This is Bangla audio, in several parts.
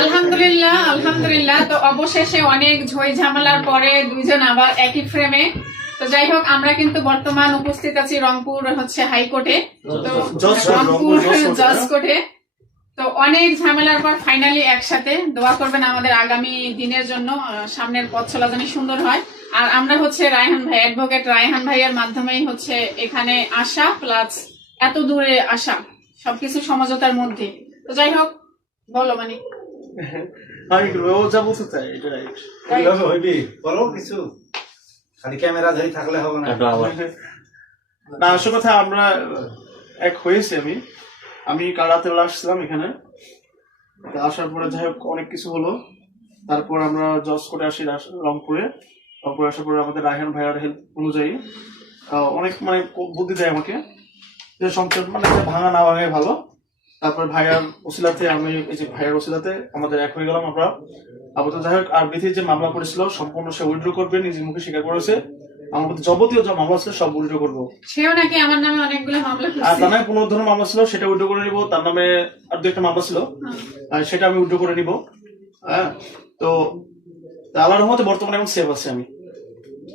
আলহামদুলিল্লাহ আলহামদুলিল্লাহ। তো অবশেষে অনেক ঝই ঝামেলার পরে দুইজন আবার একই ফ্রেমে তো যাই হোক আমরা কিন্তু বর্তমান উপস্থিত আছি রংপুর হচ্ছে হাইকোর্টে। তো রংপুর জজ? কোর্টে তো অনেক ঝামেলার পর ফাইনালি একসাথে। দোয়া করবেন আমাদের আগামী দিনের জন্য সামনের পথ চলা যেন সুন্দর হয়। আর আমরা হচ্ছে রায়হান ভাই অ্যাডভোকেট রায়হান ভাইয়ের মাধ্যমেই হচ্ছে এখানে আসা প্লাস এত দূরে আসা সবকিছু সমঝোতার মধ্যে। তো যাই হোক বলো মানে। আমি? ও যা বলতে চাই এটা রাইট কীভাবে হইবি? বলো কিছু। খালি ক্যামেরা ধরে থাকলে হবে না। না আসল কথা আমরা এক হয়েছে আমি। আমি কারাতে আসছিলাম এখানে। তো আসার পরে যাই হোক অনেক কিছু হলো। তারপর আমরা জজ করে আসি রংপুরে। রংপুরে আসার পরে আমাদের রায়হান ভাইয়ার হেল্প অনুযায়ী আহ, অনেক মানে বুদ্ধি দেয় আমাকে। যে সংসার মানে ভাঙা না ভাঙাই ভালো। তারপর ভাইয়ার ওসিলাতে আমি এই যে ভাইয়ার ওসিলাতে আমাদের এক হয়ে গেলাম আমরা। আপাতত যাই হোক আর বিধির যে মামলা করেছিল সম্পূর্ণ সে উইড্রো করবে নিজের মুখে স্বীকার করেছে। আমার যাবতীয় যা মামলা ছিল সব উইড্রো করব। সেও নাকি আমার নামে অনেকগুলো মামলা আর তার নামে পুনরুদ্ধার মামলা ছিল সেটা উইড্রো করে নিব। তার নামে আর দু একটা মামলা ছিল। আর সেটা আমি উইড্রো করে নিব। হ্যাঁ তো আল্লাহর রহমতে বর্তমানে এখন সেফ আছি আমি।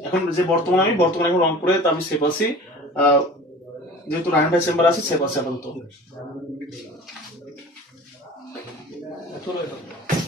এখন যে বর্তমানে আমি বর্তমানে এখন রংপুরে তো আমি সেফ আছি। আহ, যেহেতু রায়ন ভাই চেম্বার আছে সে পাশে আপাতত